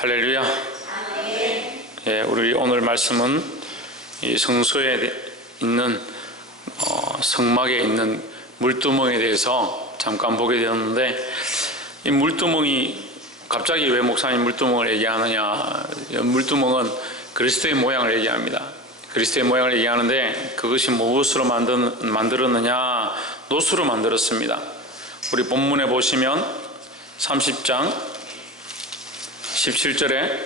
할렐루야. 예, 우리 오늘 말씀은 이 성소에 있는 성막에 있는 물두멍에 대해서 잠깐 보게 되었는데, 이 물두멍이 갑자기 왜 목사님 물두멍을 얘기하느냐? 물두멍은 그리스도의 모양을 얘기합니다. 그리스도의 모양을 얘기하는데, 그것이 무엇으로 만들었느냐? 노수로 만들었습니다. 우리 본문에 보시면 30장 17절에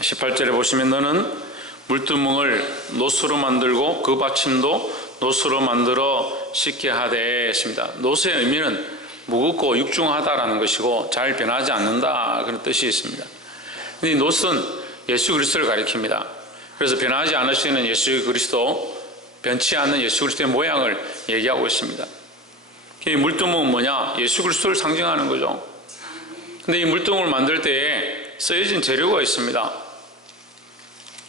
18절에 보시면 너는 물두멍을 노수로 만들고 그 받침도 노수로 만들어 씻게 하되 했습니다. 노수의 의미는 무겁고 육중하다라는 것이고 잘 변하지 않는다, 그런 뜻이 있습니다. 이 노수는 예수 그리스도를 가리킵니다. 그래서 변하지 않으시는 예수 그리스도, 변치 않는 예수 그리스도의 모양을 얘기하고 있습니다. 이 물두멍은 뭐냐? 예수 그리스도를 상징하는 거죠. 근데 이 물두멍을 만들 때에 쓰여진 재료가 있습니다.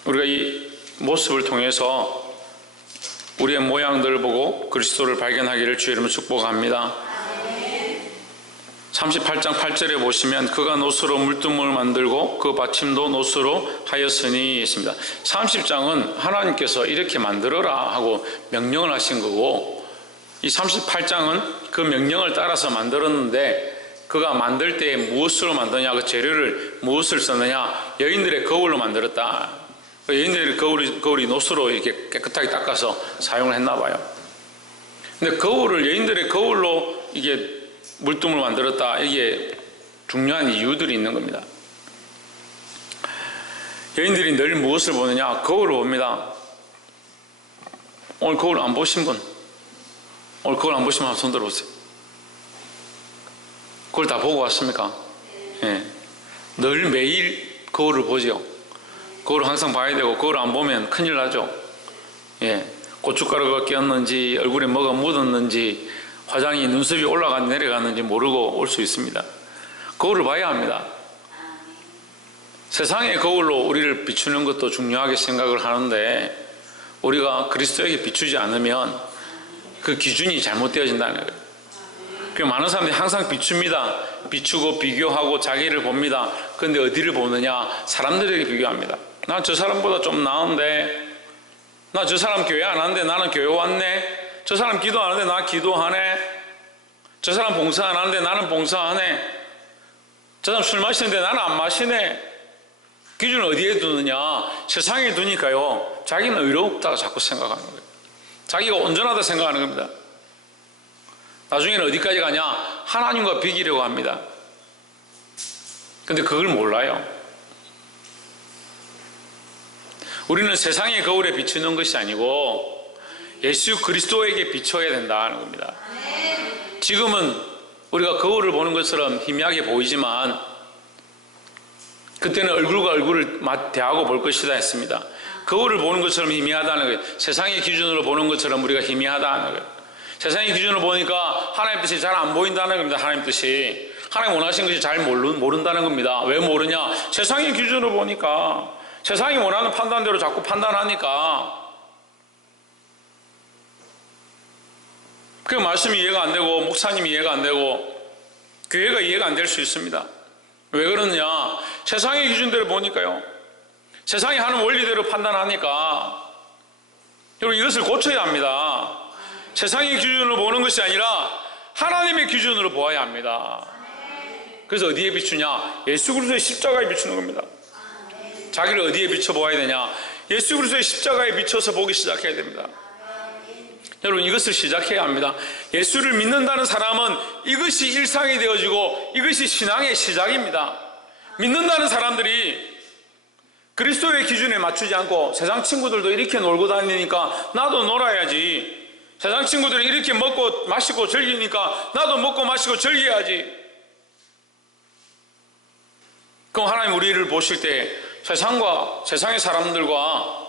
우리가 이 모습을 통해서 우리의 모양들을 보고 그리스도를 발견하기를 주의 이름으로 축복합니다. 38장 8절에 보시면 그가 노수로 물두멍을 만들고 그 받침도 노수로 하였으니 있습니다. 30장은 하나님께서 이렇게 만들어라 하고 명령을 하신 거고, 이 38장은 그 명령을 따라서 만들었는데, 그가 만들 때 무엇으로 만드냐, 그 재료를 무엇을 썼느냐? 여인들의 거울로 만들었다. 여인들의 거울이 노수로 이렇게 깨끗하게 닦아서 사용을 했나 봐요. 근데 여인들의 거울로 이게 물두멍을 만들었다, 이게 중요한 이유들이 있는 겁니다. 여인들이 늘 무엇을 보느냐? 거울을 봅니다. 오늘 거울 안 보신 분? 오늘 거울 안 보시면 한번 손 들어보세요. 그걸 다 보고 왔습니까? 예. 늘 매일 거울을 보죠. 거울을 항상 봐야 되고, 거울 안 보면 큰일 나죠. 예. 고춧가루가 끼었는지, 얼굴에 뭐가 묻었는지, 화장이 눈썹이 올라갔는지 내려갔는지 모르고 올 수 있습니다. 거울을 봐야 합니다. 세상의 거울로 우리를 비추는 것도 중요하게 생각을 하는데, 우리가 그리스도에게 비추지 않으면 그 기준이 잘못되어진다는 거예요. 많은 사람들이 항상 비춥니다. 비추고 비교하고 자기를 봅니다. 그런데 어디를 보느냐? 사람들에게 비교합니다. 난 저 사람보다 좀 나은데, 나 저 사람 교회 안 하는데 나는 교회 왔네. 저 사람 기도 안 하는데 나 기도하네. 저 사람 봉사 안 하는데 나는 봉사하네. 저 사람 술 마시는데 나는 안 마시네. 기준을 어디에 두느냐? 세상에 두니까요, 자기는 의롭다고 자꾸 생각하는 거예요. 자기가 온전하다 생각하는 겁니다. 나중에는 어디까지 가냐? 하나님과 비기려고 합니다. 근데 그걸 몰라요. 우리는 세상의 거울에 비추는 것이 아니고 예수 그리스도에게 비춰야 된다는 겁니다. 지금은 우리가 거울을 보는 것처럼 희미하게 보이지만, 그때는 얼굴과 얼굴을 대하고 볼 것이다 했습니다. 거울을 보는 것처럼 희미하다는 거예요. 세상의 기준으로 보는 것처럼 우리가 희미하다는 거예요. 세상의 기준으로 보니까 하나님 뜻이 잘 안 보인다는 겁니다. 하나님 뜻이, 하나님 원하신 것이 잘 모른다는 겁니다. 왜 모르냐? 세상의 기준으로 보니까, 세상이 원하는 판단대로 자꾸 판단하니까 그 말씀이 이해가 안 되고, 목사님이 이해가 안 되고, 교회가 이해가 안 될 수 있습니다. 왜 그러느냐? 세상의 기준대로 보니까요, 세상이 하는 원리대로 판단하니까. 여러분, 이것을 고쳐야 합니다. 세상의 기준으로 보는 것이 아니라 하나님의 기준으로 보아야 합니다. 그래서 어디에 비추냐? 예수 그리스도의 십자가에 비추는 겁니다. 자기를 어디에 비춰보아야 되냐? 예수 그리스도의 십자가에 비춰서 보기 시작해야 됩니다. 여러분, 이것을 시작해야 합니다. 예수를 믿는다는 사람은 이것이 일상이 되어지고 이것이 신앙의 시작입니다. 믿는다는 사람들이 그리스도의 기준에 맞추지 않고, 세상 친구들도 이렇게 놀고 다니니까 나도 놀아야지, 세상 친구들이 이렇게 먹고 마시고 즐기니까 나도 먹고 마시고 즐겨야지. 그럼 하나님 우리를 보실 때 세상의 사람들과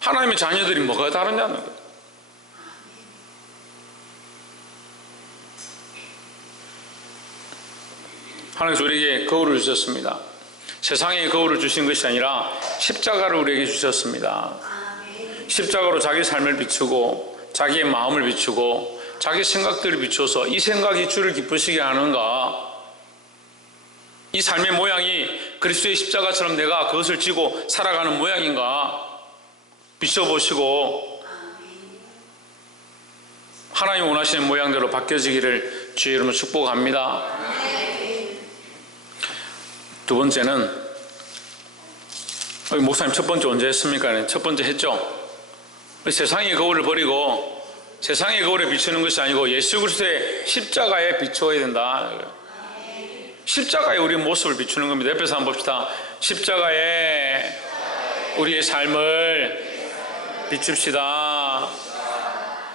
하나님의 자녀들이 뭐가 다르냐는 거예요. 하나님께서 우리에게 거울을 주셨습니다. 세상의 거울을 주신 것이 아니라 십자가를 우리에게 주셨습니다. 십자가로 자기 삶을 비추고, 자기의 마음을 비추고, 자기 생각들을 비춰서 이 생각이 주를 기쁘시게 하는가, 이 삶의 모양이 그리스도의 십자가처럼 내가 그것을 지고 살아가는 모양인가 비춰보시고 하나님 원하시는 모양대로 바뀌어지기를 주의 이름으로 축복합니다. 두 번째는 목사님 첫 번째 언제 했습니까? 첫 번째 했죠. 세상의 거울을 버리고 세상의 거울에 비추는 것이 아니고 예수 그리스도의 십자가에 비추어야 된다. 십자가에 우리의 모습을 비추는 겁니다. 옆에서 한번 봅시다. 십자가에 우리의 삶을 비춥시다.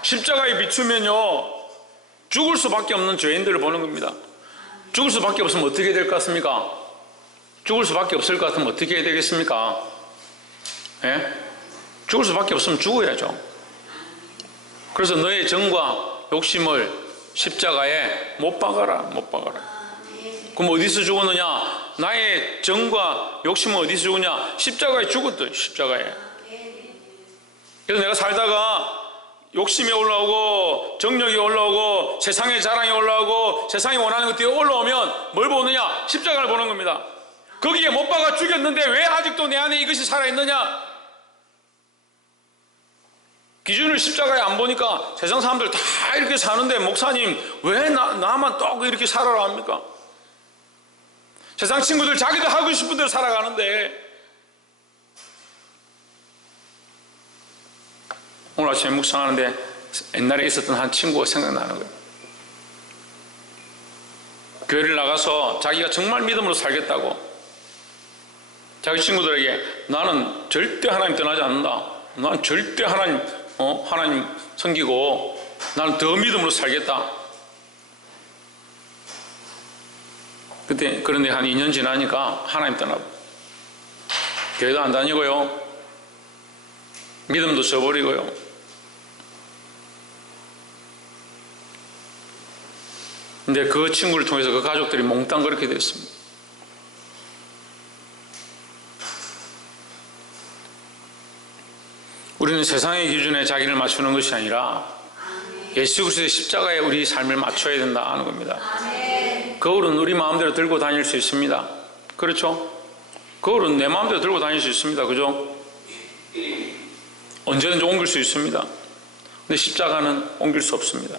십자가에 비추면요 죽을 수밖에 없는 죄인들을 보는 겁니다. 죽을 수밖에 없으면 어떻게 될 것 같습니까? 죽을 수밖에 없을 것 같으면 어떻게 해야 되겠습니까? 예? 죽을 수밖에 없으면 죽어야죠. 그래서 너의 정과 욕심을 십자가에 못 박아라, 못 박아라. 그럼 어디서 죽었느냐? 나의 정과 욕심은 어디서 죽었냐? 십자가에 죽었다, 십자가에. 그래서 내가 살다가 욕심이 올라오고 정력이 올라오고 세상의 자랑이 올라오고 세상이 원하는 것들이 올라오면 뭘 보느냐? 십자가를 보는 겁니다. 거기에 못 박아 죽였는데 왜 아직도 내 안에 이것이 살아있느냐? 기준을 십자가에 안 보니까 세상 사람들 다 이렇게 사는데 목사님 왜 나만 또 이렇게 살아라 합니까? 세상 친구들 자기도 하고 싶은 대로 살아가는데 오늘 아침에 묵상하는데 옛날에 있었던 한 친구가 생각나는 거예요. 교회를 나가서 자기가 정말 믿음으로 살겠다고 자기 친구들에게 나는 절대 하나님 떠나지 않는다. 나는 절대 하나님 섬기고 나는 더 믿음으로 살겠다. 그런데 한 2년 지나니까 하나님 떠나고 교회도 안 다니고요. 믿음도 져버리고요. 근데 그 친구를 통해서 그 가족들이 몽땅 그렇게 됐습니다. 우리는 세상의 기준에 자기를 맞추는 것이 아니라 예수 그리스도의 십자가에 우리 삶을 맞춰야 된다 하는 겁니다. 거울은 우리 마음대로 들고 다닐 수 있습니다. 그렇죠? 거울은 내 마음대로 들고 다닐 수 있습니다. 그죠? 언제든지 옮길 수 있습니다. 근데 십자가는 옮길 수 없습니다.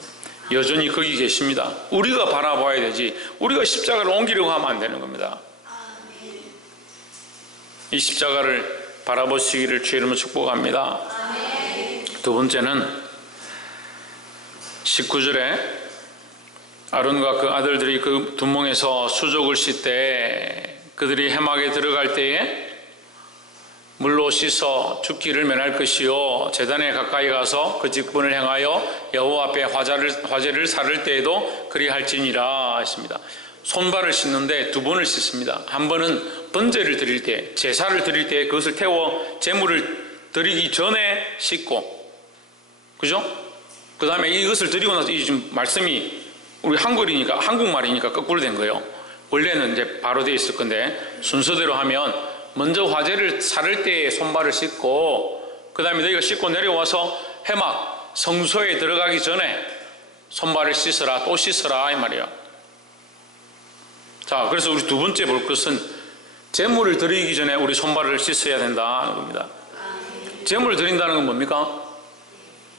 여전히 거기 계십니다. 우리가 바라봐야 되지 우리가 십자가를 옮기려고 하면 안 되는 겁니다. 이 십자가를 바라보시기를 주의 이름으로 축복합니다. 두 번째는 19절에 아론과 그 아들들이 그 두멍에서 수족을 씻되 그들이 해막에 들어갈 때에 물로 씻어 죽기를 면할 것이요 제단에 가까이 가서 그 직분을 행하여 여호와 앞에 화제를 사를 때에도 그리할지니라 했습니다. 손발을 씻는데 두 번을 씻습니다. 한 번은 번제를 드릴 때 제사를 드릴 때 그것을 태워 제물을 드리기 전에 씻고 그죠? 그 다음에 이것을 드리고 나서 이 지금 말씀이 우리 한국말이니까 거꾸로 된 거예요. 원래는 이제 바로 돼 있을 건데 순서대로 하면 먼저 화제를 사를 때에 손발을 씻고 그 다음에 너희가 씻고 내려와서 해막 성소에 들어가기 전에 손발을 씻어라 또 씻어라 이 말이에요. 자, 그래서 우리 두 번째 볼 것은 제물을 드리기 전에 우리 손발을 씻어야 된다는 겁니다. 제물을 드린다는 건 뭡니까?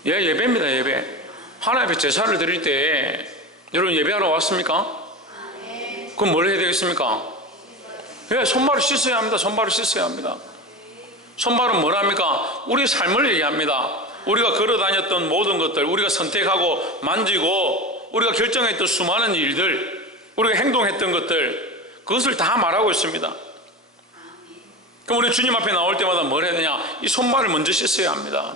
예배입니다. 예배. 하나님 앞에 제사를 드릴 때 여러분 예배하러 왔습니까? 그럼 뭘 해야 되겠습니까? 손발을 씻어야 합니다. 손발을 씻어야 합니다. 손발은 뭐랍니까? 우리의 삶을 얘기합니다. 우리가 걸어다녔던 모든 것들, 우리가 선택하고 만지고 우리가 결정했던 수많은 일들, 우리가 행동했던 것들, 그것을 다 말하고 있습니다. 그럼 우리 주님 앞에 나올 때마다 뭘 해야 되냐? 이 손발을 먼저 씻어야 합니다.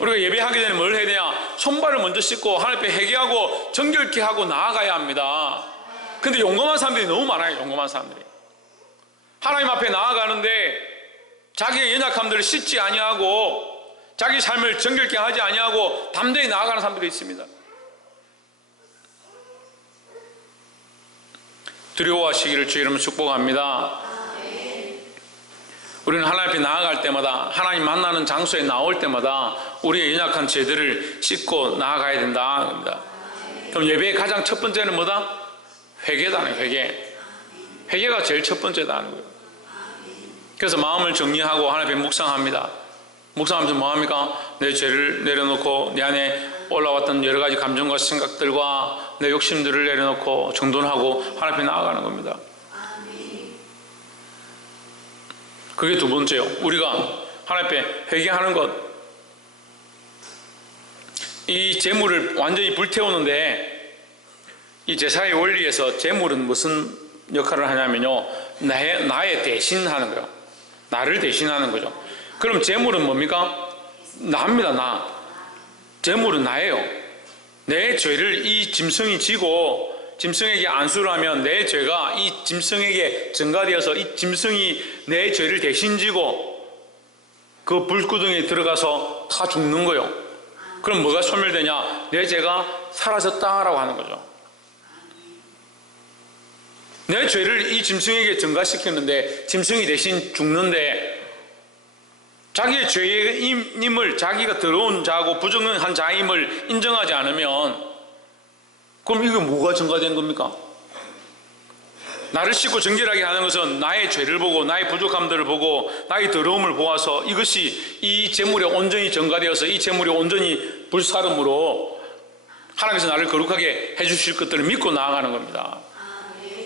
우리가 예배하기 전에 뭘 해야 되냐? 손발을 먼저 씻고 하나님 앞에 회개하고 정결케 하고 나아가야 합니다. 근데 용감한 사람들이 너무 많아요. 용감한 사람들이 하나님 앞에 나아가는데 자기의 연약함들을 씻지 아니하고 자기 삶을 정결케 하지 아니하고 담대히 나아가는 사람들이 있습니다. 두려워하시기를 주의 이름으로 축복합니다. 우리는 하나님 앞에 나아갈 때마다 하나님 만나는 장소에 나올 때마다 우리의 연약한 죄들을 씻고 나아가야 된다. 그럼 예배의 가장 첫 번째는 뭐다? 회개다. 회개. 회개가 제일 첫 번째다 하는 거예요. 그래서 마음을 정리하고 하나님 앞에 묵상합니다. 묵상하면서 뭐합니까? 내 죄를 내려놓고 내 안에 올라왔던 여러 가지 감정과 생각들과 내 욕심들을 내려놓고 정돈하고 하나님 앞에 나아가는 겁니다. 그게 두 번째요. 우리가 하나님 앞에 회개하는 것, 이 재물을 완전히 불태우는데 이 제사의 원리에서 재물은 무슨 역할을 하냐면요, 나의 대신하는 거예요. 나를 대신하는 거죠. 그럼 재물은 뭡니까? 나입니다. 나. 재물은 나예요. 내 죄를 이 짐승이 지고 짐승에게 안수를 하면 내 죄가 이 짐승에게 전가되어서 이 짐승이 내 죄를 대신 지고 그 불구덩이에 들어가서 다 죽는 거예요. 그럼 뭐가 소멸되냐? 내 죄가 사라졌다라고 하는 거죠. 내 죄를 이 짐승에게 전가시켰는데 짐승이 대신 죽는데 자기의 죄임을, 자기가 더러운 자고 부정한 자임을 인정하지 않으면 그럼 이거 뭐가 전가된 겁니까? 나를 씻고 정결하게 하는 것은 나의 죄를 보고 나의 부족함들을 보고 나의 더러움을 보아서 이것이 이 재물에 온전히 전가되어서 이 재물이 온전히 불사름으로 하나님께서 나를 거룩하게 해주실 것들을 믿고 나아가는 겁니다.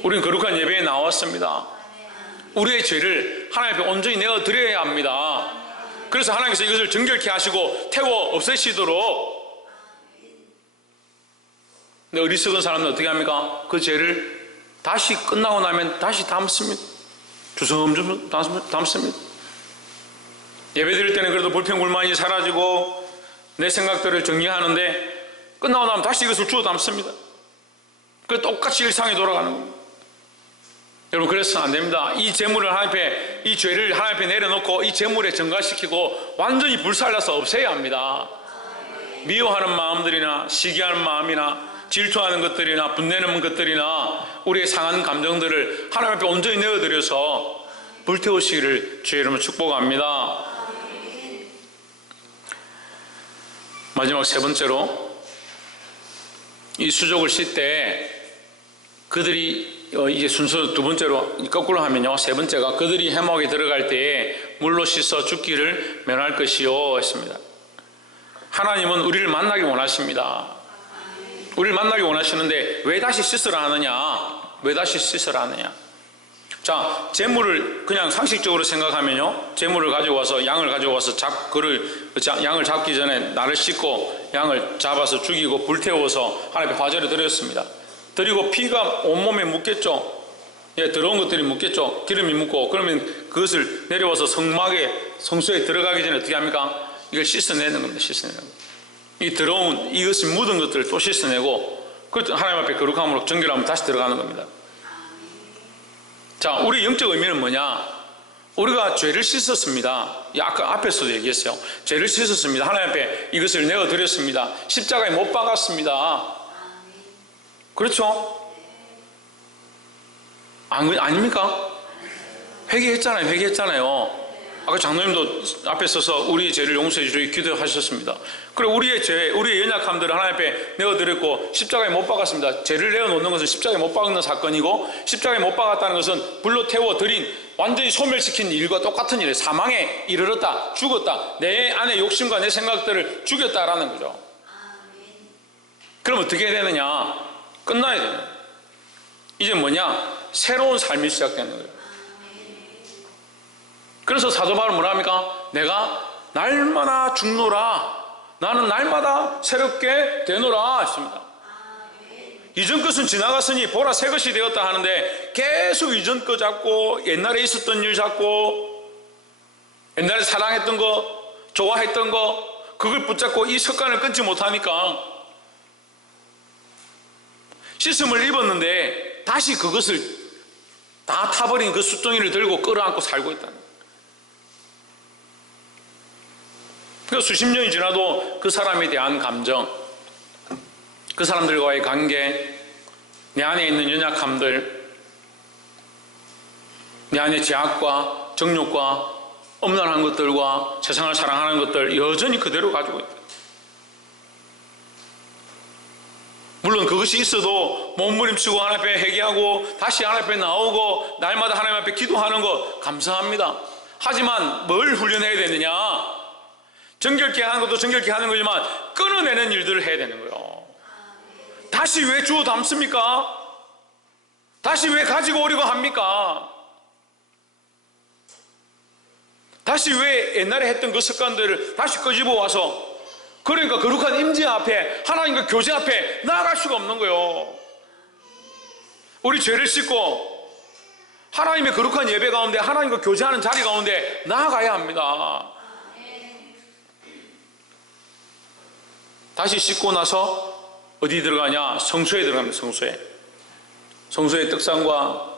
우리는 거룩한 예배에 나왔습니다. 우리의 죄를 하나님 앞에 온전히 내어드려야 합니다. 그래서 하나님께서 이것을 정결케 하시고 태워 없애시도록. 근데 어리석은 사람은 어떻게 합니까? 그 죄를 다시 끝나고 나면 다시 담습니다. 주섬주섬 담습니다. 예배 드릴 때는 그래도 불평불만이 사라지고 내 생각들을 정리하는데 끝나고 나면 다시 이것을 주워 담습니다. 그 똑같이 일상이 돌아가는 겁니다. 여러분, 그래서는 안 됩니다. 이 재물을 하나님 앞에, 이 죄를 하나님 앞에 내려놓고 이 재물에 전가시키고 완전히 불살라서 없애야 합니다. 미워하는 마음들이나 시기하는 마음이나 질투하는 것들이나 분내는 것들이나 우리의 상한 감정들을 하나님 앞에 온전히 내어드려서 불태우시기를 주의 이름으로 축복합니다. 마지막 세 번째로, 이 수족을 씻을 때 그들이 이제 순서 두 번째로 거꾸로 하면요, 세 번째가 그들이 해막에 들어갈 때에 물로 씻어 죽기를 면할 것이요 했습니다. 하나님은 우리를 만나기 원하십니다. 우리를 만나기 원하시는데 왜 다시 씻으라 하느냐? 왜 다시 씻으라 하느냐? 자, 재물을 그냥 상식적으로 생각하면요, 재물을 가지고 와서 양을 가지고 와서 양을 잡기 전에 나를 씻고 양을 잡아서 죽이고 불태워서 하나님의 화제를 드렸습니다. 드리고 피가 온몸에 묻겠죠. 예, 더러운 것들이 묻겠죠. 기름이 묻고. 그러면 그것을 내려와서 성소에 들어가기 전에 어떻게 합니까? 이걸 씻어내는 겁니다. 씻어내는 겁니다. 이 더러운 이것이 묻은 것들을 또 씻어내고 하나님 앞에 거룩함으로 정결하면 다시 들어가는 겁니다. 자, 우리 영적 의미는 뭐냐? 우리가 죄를 씻었습니다. 아까 앞에서도 얘기했어요. 죄를 씻었습니다. 하나님 앞에 이것을 내어드렸습니다. 십자가에 못 박았습니다. 그렇죠? 아닙니까? 회개했잖아요. 아까 장로님도 앞에 서서 우리의 죄를 용서해 주시고 기도하셨습니다. 그리고 우리의 죄, 우리의 연약함들을 하나님 앞에 내어드렸고 십자가에 못 박았습니다. 죄를 내어놓는 것은 십자가에 못 박는 사건이고, 십자가에 못 박았다는 것은 불로 태워드린, 완전히 소멸시킨 일과 똑같은 일이에요. 사망에 이르렀다, 죽었다, 내 안에 욕심과 내 생각들을 죽였다라는 거죠. 그럼 어떻게 되느냐? 끝나야 돼요. 이제 뭐냐? 새로운 삶이 시작되는 거예요. 그래서 사도 바울은 뭐라 합니까? 내가 날마다 죽노라, 나는 날마다 새롭게 되노라 했습니다. 이전 것은 지나갔으니 보라 새 것이 되었다 하는데 계속 이전 거 잡고 옛날에 있었던 일 잡고 옛날에 사랑했던 거, 좋아했던 거, 그걸 붙잡고 이 습관을 끊지 못하니까 씻음을 입었는데 다시 그것을 다 타버린 그 숫덩이를 들고 끌어안고 살고 있다는 거예요. 그러니까 수십 년이 지나도 그 사람에 대한 감정, 그 사람들과의 관계, 내 안에 있는 연약함들, 내 안에 제약과 정욕과 엄란한 것들과 세상을 사랑하는 것들 여전히 그대로 가지고 있다. 물론 여러분, 그것이 있어도 몸부림치고 하나님 앞에 회개하고 다시 하나님 앞에 나오고 날마다 하나님 앞에 기도하는 거 감사합니다. 하지만 뭘 훈련해야 되느냐? 정결케 하는 것도 정결케 하는 거지만 끊어내는 일들을 해야 되는 거예요. 다시 왜 주워 담습니까? 다시 왜 가지고 오려고 합니까? 다시 왜 옛날에 했던 그 습관들을 다시 끄집어 와서, 그러니까 거룩한 임재 앞에, 하나님과 교제 앞에 나아갈 수가 없는 거예요. 우리 죄를 씻고 하나님의 거룩한 예배 가운데, 하나님과 교제하는 자리 가운데 나아가야 합니다. 다시 씻고 나서 어디 들어가냐? 성소에 들어갑니다. 성소에 떡상과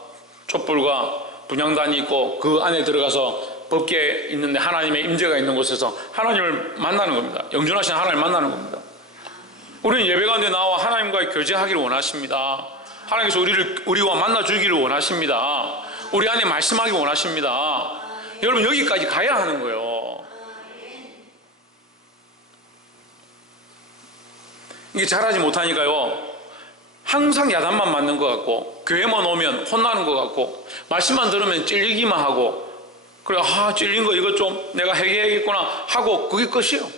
촛불과 분향단이 있고 그 안에 들어가서 법궤 있는데 하나님의 임재가 있는 곳에서 하나님을 만나는 겁니다. 영존하신 하나님을 만나는 겁니다. 우리는 예배 가운데 나와 하나님과 교제하기를 원하십니다. 하나님께서 우리와 만나 주기를 원하십니다. 우리 안에 말씀하기 원하십니다. 여러분, 여기까지 가야 하는 거예요. 이게 잘하지 못하니까요, 항상 야단만 맞는 것 같고, 교회만 오면 혼나는 것 같고, 말씀만 들으면 찔리기만 하고, 그래, 찔린 거 이거 좀 내가 회개해야겠구나 하고 그게 끝이에요.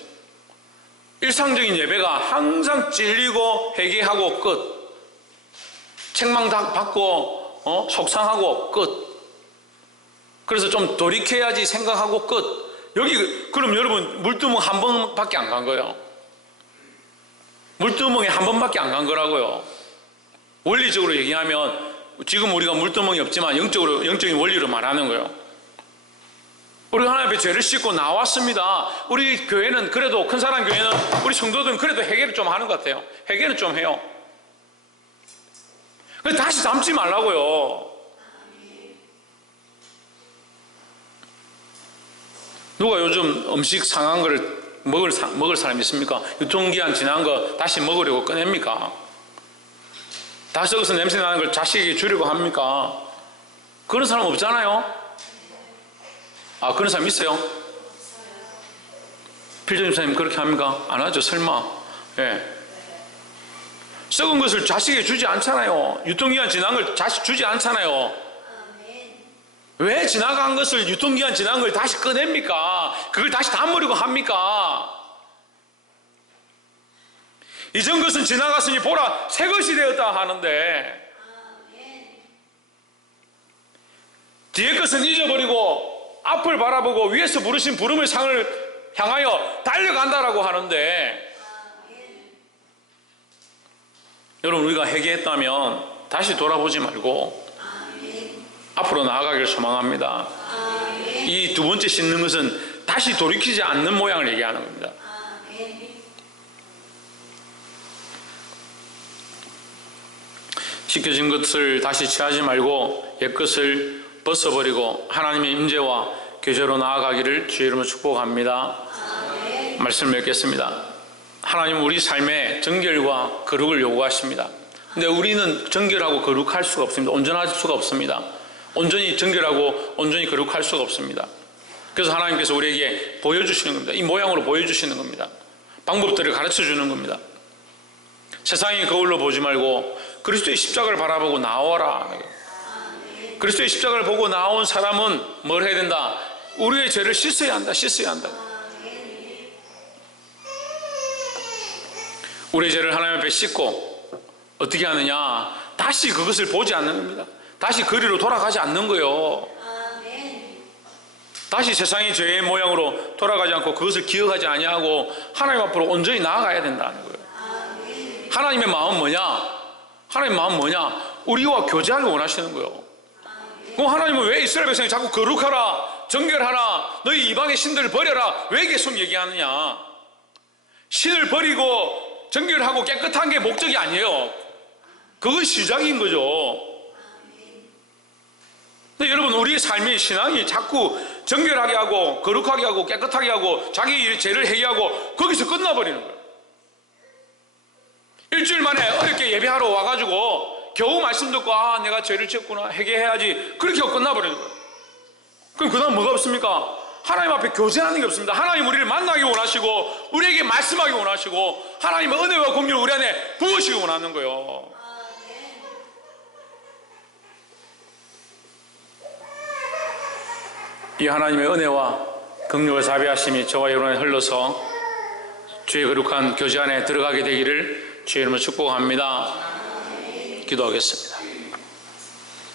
일상적인 예배가 항상 찔리고 회개하고 끝. 책망 받고 속상하고 끝. 그래서 좀 돌이켜야지 생각하고 끝. 여기 그럼 여러분, 물두멍 한 번밖에 안 간 거예요. 물두멍에 한 번밖에 안 간 거라고요. 원리적으로 얘기하면 지금 우리가 물두멍이 없지만 영적인 원리로 말하는 거예요. 우리 하나님 앞에 죄를 씻고 나왔습니다. 우리 교회는 그래도, 큰 사람 교회는, 우리 성도들은 그래도 회개를 좀 하는 것 같아요. 회개를 좀 해요. 그래서 다시 담지 말라고요. 누가 요즘 음식 상한 거를 먹을 사람이 있습니까? 유통기한 지난 거 다시 먹으려고 꺼냅니까? 다 썩어서 냄새 나는 걸 자식에게 주려고 합니까? 그런 사람 없잖아요. 그런 사람 있어요? 필전 집사님 그렇게 합니까? 안 하죠, 설마. 예. 썩은 것을 자식에게 주지 않잖아요. 유통기한 지난 걸 자식 주지 않잖아요. 왜 지나간 것을, 유통기한 지난 걸 다시 꺼냅니까? 그걸 다시 담으려고 합니까? 이전 것은 지나갔으니 보라, 새 것이 되었다 하는데, 뒤에 것은 잊어버리고 앞을 바라보고 위에서 부르신 부름의 상을 향하여 달려간다라고 하는데, 여러분, 우리가 회개했다면 다시 돌아보지 말고 앞으로 나아가기를 소망합니다. 이 두 번째 씻는 것은 다시 돌이키지 않는 모양을 얘기하는 겁니다. 씻겨진 것을 다시 취하지 말고 옛 것을 벗어버리고 하나님의 임재와 교제로 나아가기를 주의 이름으로 축복합니다. 말씀을 맺겠습니다. 하나님은 우리 삶에 정결과 거룩을 요구하십니다. 근데 우리는 정결하고 거룩할 수가 없습니다. 온전할 수가 없습니다. 온전히 정결하고 온전히 거룩할 수가 없습니다. 그래서 하나님께서 우리에게 보여주시는 겁니다. 이 모양으로 보여주시는 겁니다. 방법들을 가르쳐 주는 겁니다. 세상의 거울로 보지 말고 그리스도의 십자가를 바라보고 나오라. 그리스도의 십자가를 보고 나온 사람은 뭘 해야 된다? 우리의 죄를 씻어야 한다. 씻어야 한다. 우리의 죄를 하나님 앞에 씻고 어떻게 하느냐? 다시 그것을 보지 않는 겁니다. 다시 거리로 돌아가지 않는 거예요. 다시 세상의 죄의 모양으로 돌아가지 않고 그것을 기억하지 아니하고 하나님 앞으로 온전히 나아가야 된다는 거예요. 하나님의 마음은 뭐냐? 하나님의 마음은 뭐냐? 우리와 교제하기 원하시는 거예요. 그럼 하나님은 왜 이스라엘 백성이 자꾸 거룩하라, 정결하라, 너희 이방의 신들을 버려라 왜 계속 얘기하느냐? 신을 버리고 정결하고 깨끗한 게 목적이 아니에요. 그건 시작인 거죠. 근데 여러분, 우리의 삶의 신앙이 자꾸 정결하게 하고 거룩하게 하고 깨끗하게 하고 자기 죄를 회개하고 거기서 끝나버리는 거예요. 일주일 만에 어렵게 예배하러 와가지고 겨우 말씀 듣고 내가 죄를 지었구나 회개해야지 그렇게 하고 끝나버리는 거예요. 그럼 그 다음 뭐가 없습니까? 하나님 앞에 교제하는 게 없습니다. 하나님 우리를 만나기 원하시고 우리에게 말씀하기 원하시고 하나님의 은혜와 공유를 우리 안에 부으시기 원하는 거예요. 이 하나님의 은혜와 긍휼과 자비하심이 저와 여러분에 흘러서 주의 거룩한 교제 안에 들어가게 되기를 주의 이름으로 축복합니다. 기도하겠습니다.